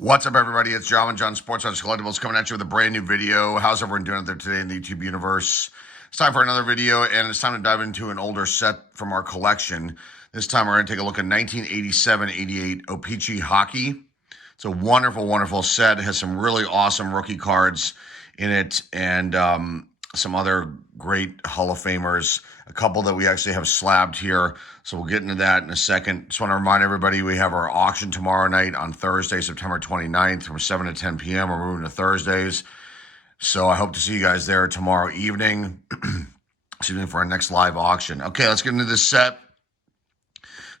What's up, everybody? It's John Sports Odds Collectibles coming at you with a brand new video. How's everyone doing out there today in the YouTube universe? It's time for another video, and it's time to dive into an older set from our collection. This time, we're going to take a look at 1987-88 O-Pee-Chee Hockey. It's a wonderful, wonderful set. It has some really awesome rookie cards in it, and some other great Hall of Famers. A couple that we actually have slabbed here, so we'll get into that in a second. Just want to remind everybody we have our auction tomorrow night on Thursday, September 29th from 7 to 10 p.m. We're moving to Thursdays, so I hope to see you guys there tomorrow evening. Excuse me, for our next live auction. Okay, let's get into this set.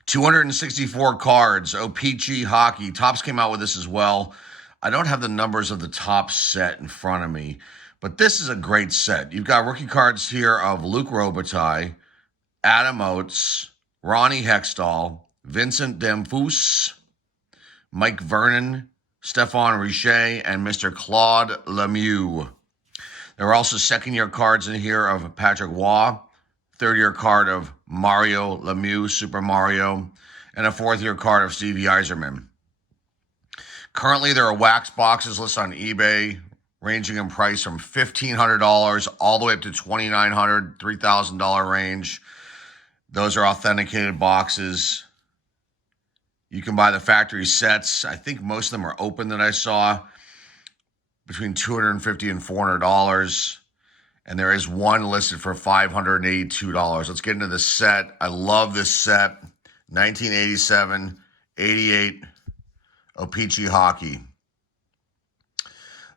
264 cards, O-Pee-Chee Hockey. Topps came out with this as well. I don't have the numbers of the top set in front of me, but this is a great set. You've got rookie cards here of Luc Robitaille, Adam Oates, Ronnie Hextall, Vincent Damphousse, Mike Vernon, Stéphane Richer, and Mr. Claude Lemieux. There are also second-year cards in here of Patrick Waugh, third-year card of Mario Lemieux, Super Mario, and a fourth-year card of Steve Yzerman. Currently, there are wax boxes listed on eBay, ranging in price from $1,500 all the way up to $2,900, $3,000 range. Those are authenticated boxes. You can buy the factory sets. I think most of them are open that I saw, between $250 and $400. And there is one listed for $582. Let's get into the set. I love this set. 1987-88 O-Pee-Chee Hockey.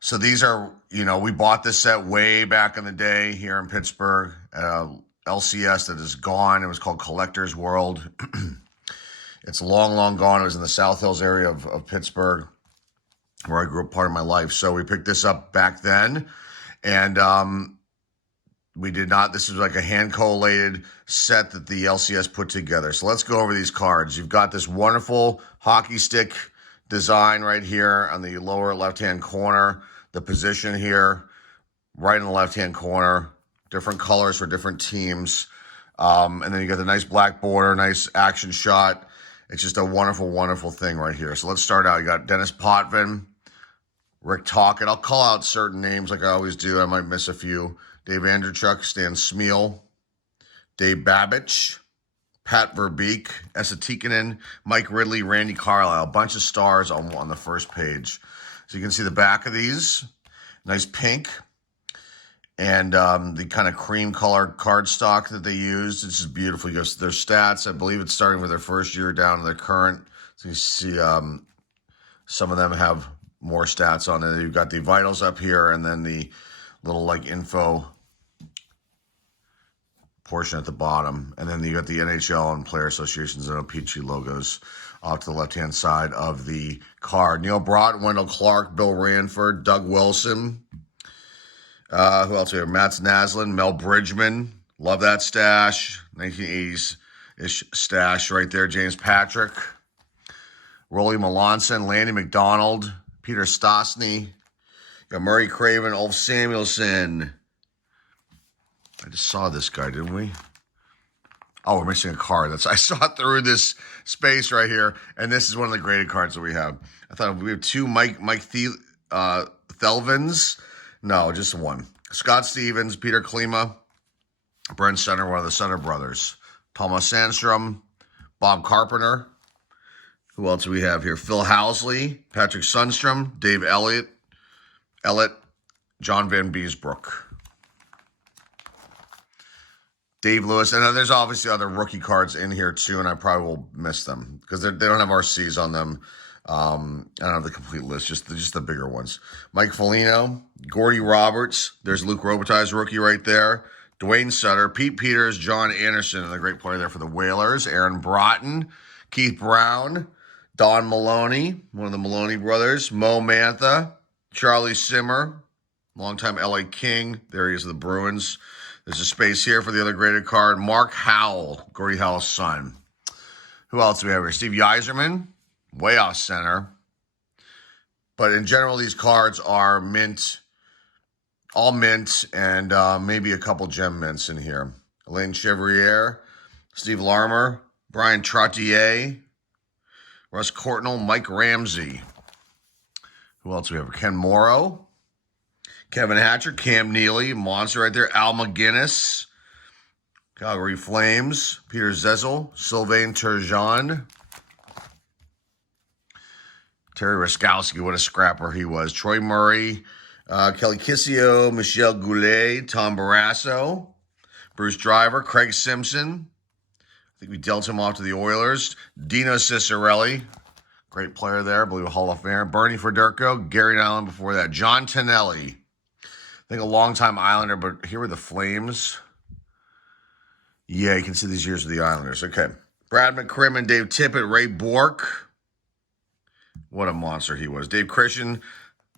So these are, we bought this set way back in the day here in Pittsburgh at a LCS that is gone. It was called Collector's World. It's long, long gone. It was in the South Hills area of Pittsburgh, where I grew up part of my life. So we picked this up back then, and we did not. This is like a hand-collated set that the LCS put together. So let's go over these cards. You've got this wonderful hockey stick design right here on the lower left-hand corner. The position here, right in the left-hand corner. Different colors for different teams. And then you got the nice black border, nice action shot. It's just a wonderful, wonderful thing right here. So let's start out. You got Dennis Potvin, Rick Tocchet. I'll call out certain names like I always do. I might miss a few. Dave Andreychuk, Stan Smeel, Dave Babich, Pat Verbeek, Esa Tikkanen, Mike Ridley, Randy Carlisle. A bunch of stars on the first page. So you can see the back of these. Nice pink. And the kind of cream color cardstock that they used. This is beautiful. You go their stats. I believe it's starting with their first year down to their current. So you see some of them have more stats on it. You've got the vitals up here and then the little like info portion at the bottom. And then you got the NHL and Player Associations and O-Pee-Chee logos off to the left-hand side of the card. Neil Brott, Wendell Clark, Bill Ranford, Doug Wilson. Who else here? Mats Naslund, Mel Bridgman. Love that stash. 1980s-ish stash right there. James Patrick. Rolly Melanson, Landy McDonald, Peter Stastny. Got Murray Craven, Ulf Samuelsson. I just saw this guy, didn't we? Oh, we're missing a card. I saw it through this space right here, and this is one of the graded cards that we have. I thought we have two Mike Thelvins. No, just one. Scott Stevens, Peter Klima, Brent Sutter, one of the Sutter brothers. Thomas Sandstrom, Bob Carpenter. Who else do we have here? Phil Housley, Patrick Sundstrom, Dave Elliott, John Van Beesbrook. Dave Lewis, and there's obviously other rookie cards in here too, and I probably will miss them because they don't have RCs on them. I don't have the complete list, just the bigger ones. Mike Foligno, Gordy Roberts, there's Luc Robitaille's rookie right there. Dwayne Sutter, Pete Peters, John Anderson, and a great player there for the Whalers. Aaron Broughton, Keith Brown, Don Maloney, one of the Maloney brothers. Mo Mantha, Charlie Simmer, longtime LA King. There he is, the Bruins. There's a space here for the other graded card. Mark Howell, Gordie Howe's son. Who else do we have here? Steve Yzerman, way off center. But in general, these cards are mint, all mint, and maybe a couple gem mints in here. Alain Chevrier, Steve Larmer, Brian Trottier, Russ Courtnall, Mike Ramsey. Who else we have? Ken Morrow, Kevin Hatcher, Cam Neely, monster right there. Al McGinnis, Calgary Flames, Peter Zezel, Sylvain Turgeon, Terry Raskowski, what a scrapper he was. Troy Murray, Kelly Kissio, Michel Goulet, Tom Barrasso, Bruce Driver, Craig Simpson. I think we dealt him off to the Oilers. Dino Ciccarelli, great player there, I believe a Hall of Famer. Bernie Federko, Gary Allen before that. John Tonelli, I think a longtime Islander, but here were the Flames. Yeah, you can see these years with the Islanders. Okay. Brad McCrimmon, Dave Tippett, Ray Bork. What a monster he was. Dave Christian,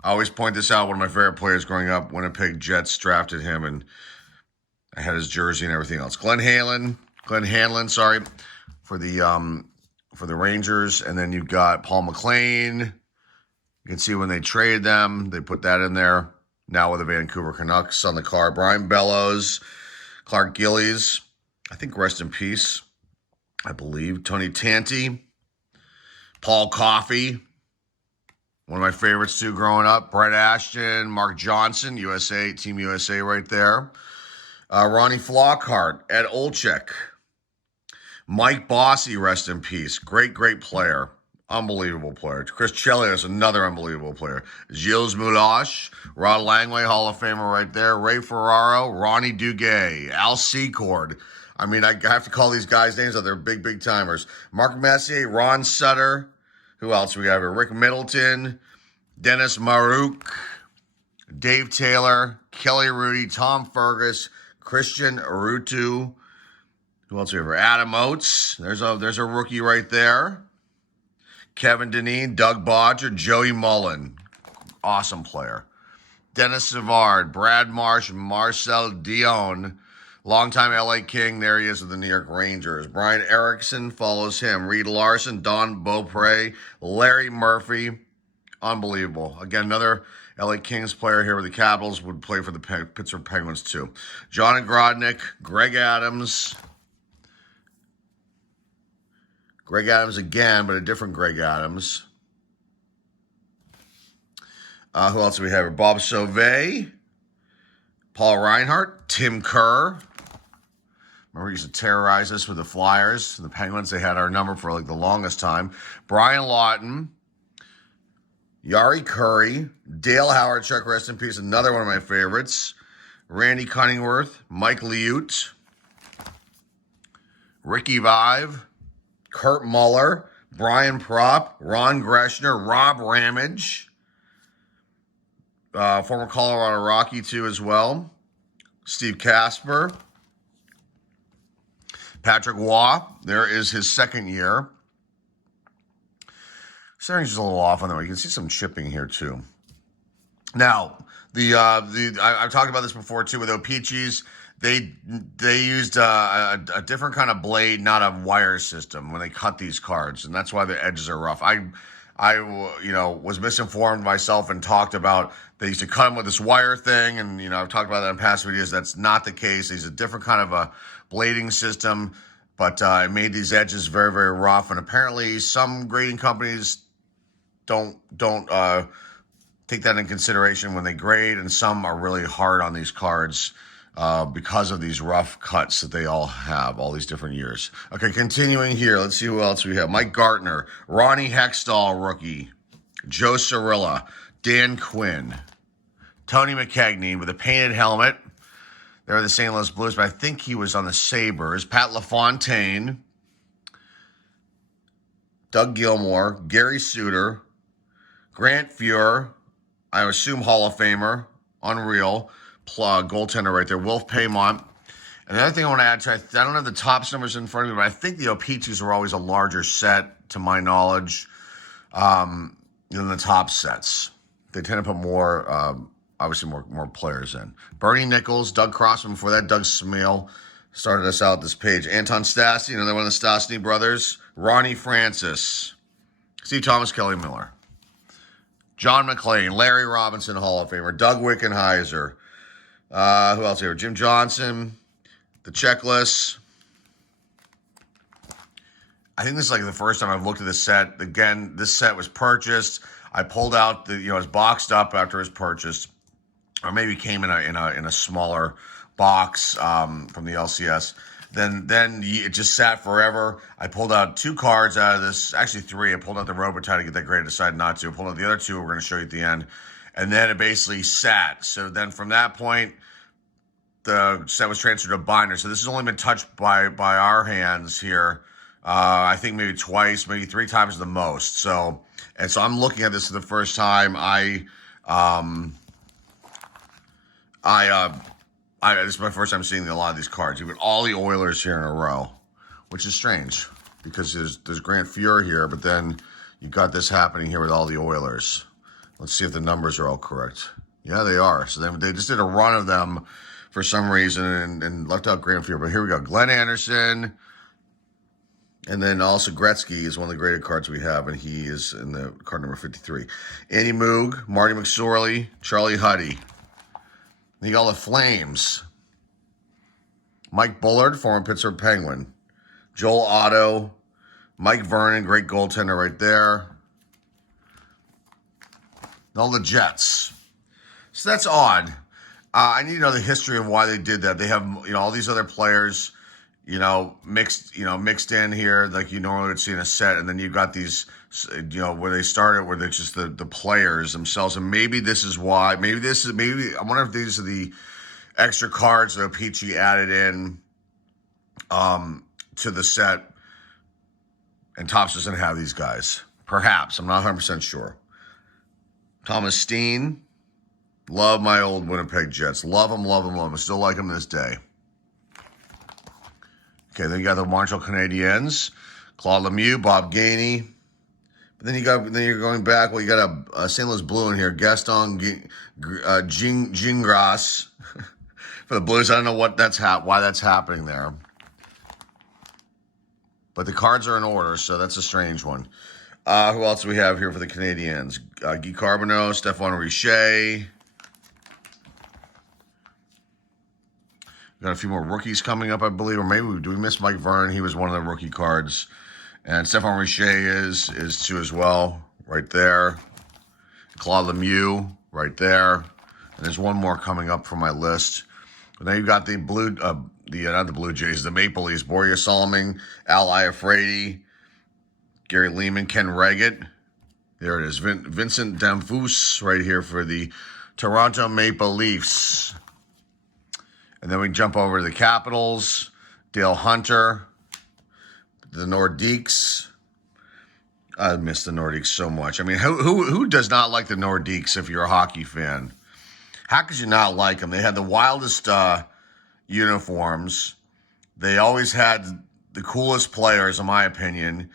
I always point this out, one of my favorite players growing up. Winnipeg Jets drafted him, and I had his jersey and everything else. Glenn Hanlon, for the Rangers. And then you've got Paul McLean. You can see when they traded them, they put that in there. Now with the Vancouver Canucks on the card. Brian Bellows, Clark Gillies, I think rest in peace, I believe. Tony Tanti, Paul Coffey, one of my favorites too growing up. Brett Ashton, Mark Johnson, USA, Team USA right there. Ronnie Flockhart, Ed Olczyk, Mike Bossy, rest in peace. Great, great player. Unbelievable player. Chris Chelios, another unbelievable player. Gilles Moulash, Rod Langway, Hall of Famer right there. Ray Ferraro, Ronnie Duguay, Al Secord. I mean, I have to call these guys' names out. They're big, big timers. Mark Messier, Ron Sutter. Who else we have here? Rick Middleton, Dennis Marouk, Dave Taylor, Kelly Rudy, Tom Fergus, Christian Arutu. Who else we have here? Adam Oates. There's a rookie right there. Kevin Deneen, Doug Bodger, Joey Mullen. Awesome player. Dennis Savard, Brad Marsh, Marcel Dion. Longtime LA King, there he is with the New York Rangers. Brian Erickson follows him. Reed Larson, Don Beaupre, Larry Murphy. Unbelievable. Again, another LA Kings player here with the Capitals, would play for the Pittsburgh Penguins too. John Grodnick, Greg Adams. Greg Adams again, but a different Greg Adams. Who else do we have here? Bob Sauvé, Paul Reinhart, Tim Kerr. Remember, he used to terrorize us with the Flyers, the Penguins. They had our number for like the longest time. Brian Lawton, Yari Curry, Dale Howardchuk, rest in peace, another one of my favorites. Randy Cunningworth, Mike Liute, Ricky Vive, Kurt Muller, Brian Propp, Ron Greshner, Rob Ramage, former Colorado Rocky too as well. Steve Casper, Patrick Waugh, there is his second year. Setting's just a little off on that one. You can see some chipping here too. Now, I've talked about this before too with O-Pee-Chees. They used a different kind of blade, not a wire system, when they cut these cards, and that's why the edges are rough. I was misinformed myself and talked about they used to cut them with this wire thing, and I've talked about that in past videos. That's not the case. It's a different kind of a blading system, but it made these edges very, very rough. And apparently, some grading companies don't take that in consideration when they grade, and some are really hard on these cards. Because of these rough cuts that they all have, all these different years. Okay, continuing here, let's see who else we have. Mike Gartner, Ronnie Hextall, rookie, Joe Cirilla, Dan Quinn, Tony McKegney with a painted helmet. They're the St. Louis Blues, but I think he was on the Sabres. Pat LaFontaine, Doug Gilmore, Gary Suter, Grant Fuhr, I assume Hall of Famer, unreal. Goaltender right there, Wolf Paymont. And the other thing I want to add to, I don't have the tops numbers in front of me, but I think the O-Pee-Chees were always a larger set, to my knowledge, than the top sets. They tend to put more, obviously more players in. Bernie Nichols, Doug Crossman before that, Doug Smale started us out this page. Anton Stasny, another one of the Stasny brothers. Ronnie Francis, Steve Thomas, Kelly Miller. John McClain, Larry Robinson, Hall of Famer. Doug Wickenheiser. Who else here? Jim Johnson, the Checklist. I think this is like the first time I've looked at this set. Again, this set was purchased. I pulled out the, it was boxed up after his purchase, or maybe came in a smaller box from the LCS. Then it just sat forever. I pulled out 2 cards out of this, actually 3. I pulled out the Robotide to get that grade, decided not to. I pulled out the other 2 we're going to show you at the end. And then it basically sat. So then from that point, the set was transferred to a binder. So this has only been touched by our hands here. I think maybe twice, maybe 3 times the most. So I'm looking at this for the first time. This is my first time seeing a lot of these cards. You've got all the Oilers here in a row, which is strange because there's Grant Fuhr here, but then you got this happening here with all the Oilers. Let's see if the numbers are all correct. Yeah, they are. So they just did a run of them for some reason and left out Grant Fuhr. But here we go. Glenn Anderson. And then also Gretzky is one of the graded cards we have, and he is in the card number 53. Andy Moog, Marty McSorley, Charlie Huddy. Then you got all the Flames. Mike Bullard, former Pittsburgh Penguin. Joel Otto. Mike Vernon, great goaltender right there. All the Jets. So that's odd. I need to know the history of why they did that. They have, all these other players, mixed in here like you normally would see in a set, and then you've got these, where they started, where they're just the players themselves, and maybe this is why. Maybe I wonder if these are the extra cards that Peachy added in to the set, and Topps doesn't have these guys. Perhaps, I'm not 100% sure. Thomas Steen, love my old Winnipeg Jets. Love them. I still like them to this day. Okay, then you got the Montreal Canadiens, Claude Lemieux, Bob Gainey. But then you're going back. Well, you got a St. Louis Blue in here, Gaston Gingras for the Blues. I don't know why that's happening there. But the cards are in order, so that's a strange one. Who else do we have here for the Canadiens? Guy Carbonneau, Stephane Richer. Got a few more rookies coming up, I believe, or maybe do we miss Mike Vernon? He was one of the rookie cards, and Stephane Richer is too as well, right there. Claude Lemieux, right there, and there's one more coming up from my list. But then you got the not the Blue Jays, the Maple Leafs: Borja Solomon, Al Iafrate, Gary Lehman, Ken Reggett. There it is, Vincent Damphousse right here for the Toronto Maple Leafs. And then we jump over to the Capitals, Dale Hunter, the Nordiques. I miss the Nordiques so much. I mean, who does not like the Nordiques if you're a hockey fan? How could you not like them? They had the wildest uniforms. They always had the coolest players, in my opinion.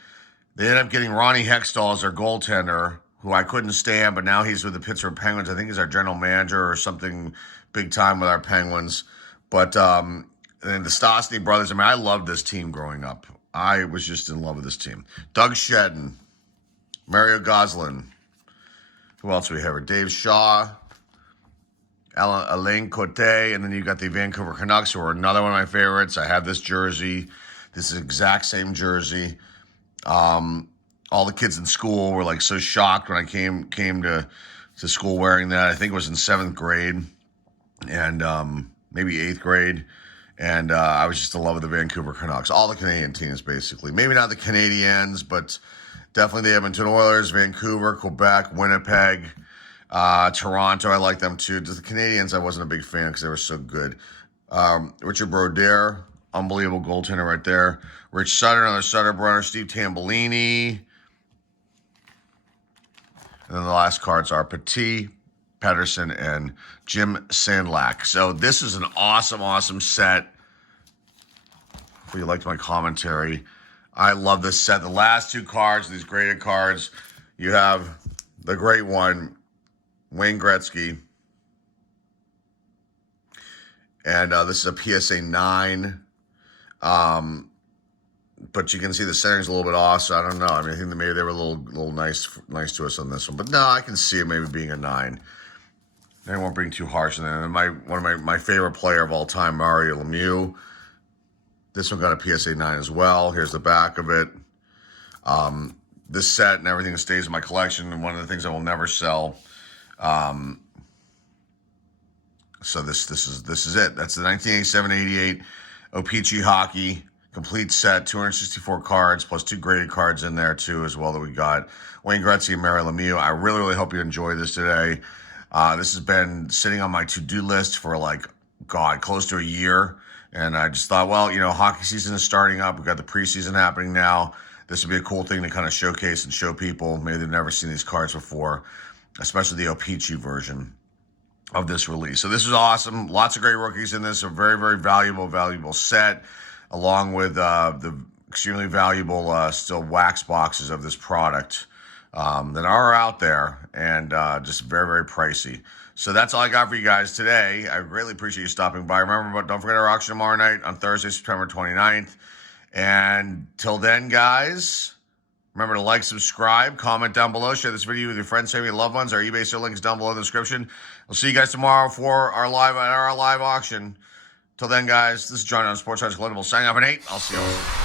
They ended up getting Ronnie Hextall as their goaltender, who I couldn't stand, but now he's with the Pittsburgh Penguins. I think he's our general manager or something big time with our Penguins. But and the Stastny brothers, I loved this team growing up. I was just in love with this team. Doug Shedden, Mario Goslin. Who else do we have here? Dave Shaw, Alain Cote, and then you got the Vancouver Canucks, who are another one of my favorites. I have this jersey. This is the exact same jersey. All the kids in school were like so shocked when I came to school wearing that. I think it was in 7th grade. And maybe 8th grade, and I was just in love with the Vancouver Canucks. All the Canadian teams, basically. Maybe not the Canadiens, but definitely the Edmonton Oilers, Vancouver, Quebec, Winnipeg, Toronto. I like them too. Just the Canadiens, I wasn't a big fan because they were so good. Richard Brodeur, unbelievable goaltender right there. Rich Sutter, another Sutter brother. Steve Tambellini. And then the last cards are Petit, Pedersen, and Jim Sandlack. So this is an awesome set. Hopefully you liked my commentary. I love this set. The last 2 cards, these graded cards, you have the great one, Wayne Gretzky. And this is a PSA 9. But you can see the centering's a little bit off, so I don't know. I think maybe they were a little nice to us on this one. But no, I can see it maybe being a 9. They won't bring too harsh on that. And one of my favorite player of all time, Mario Lemieux. This one got a PSA 9 as well. Here's the back of it. this set and everything that stays in my collection, and one of the things I will never sell. So this is it. That's the 1987-88 O-Pee-Chee hockey complete set, 264 cards plus 2 graded cards in there too as well that we got. Wayne Gretzky and Mary Lemieux. I really hope you enjoy this today. This has been sitting on my to-do list for close to a year. And I just thought, well, hockey season is starting up. We've got the preseason happening now. This would be a cool thing to kind of showcase and show people. Maybe they've never seen these cards before, especially the O-Pee-Chee version of this release. So this is awesome. Lots of great rookies in this. A very valuable set, along with the extremely valuable still wax boxes of this product that are out there, and just very pricey. So that's all I got for you guys today. I really appreciate you stopping by. Remember, don't forget our auction tomorrow night on Thursday, September 29th. And till then, guys, remember to like, subscribe, comment down below, share this video with your friends, family, and loved ones. Our eBay sale link is down below in the description. We'll see you guys tomorrow for our live auction. Till then, guys, this is John on Sports Cards Collectibles signing off at 8. I'll see you all.